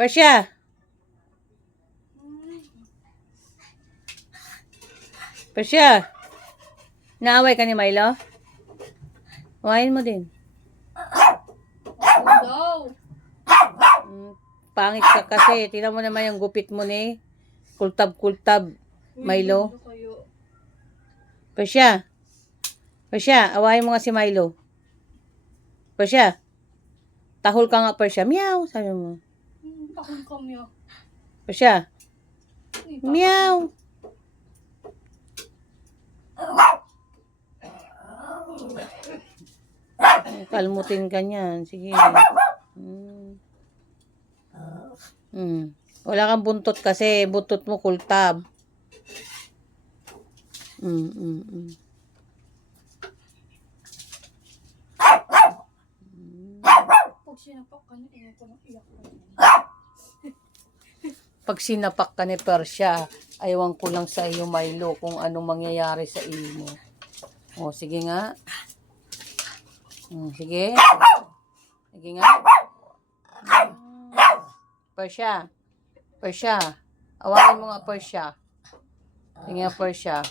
Persia. Persia. Naaway ka ni Milo? Awayin mo din. No. Pangit ka kasi. Tingnan mo naman yung gupit mo ni. Kultab-kultab. Milo. Persia. Persia, awayin mo nga si Milo. Persia. Tahol ka nga, Persia. Meow, sabi mo. Tahol ka, meow. Persia. Meow. Kalmutin ka niyan. Sige. Wala kang buntot kasi. Buntot mo kultab. Pag sinapak ka niya, iyak ko nang iyak ka niya. Pag sinapak ka ni Persia, ayawan ko lang sa iyo, Milo, kung anong mangyayari sa iyo mo. O, sige nga. Sige. Sige nga. Persia. Persia. Awayin mo nga, Persia. Sige nga, Persia.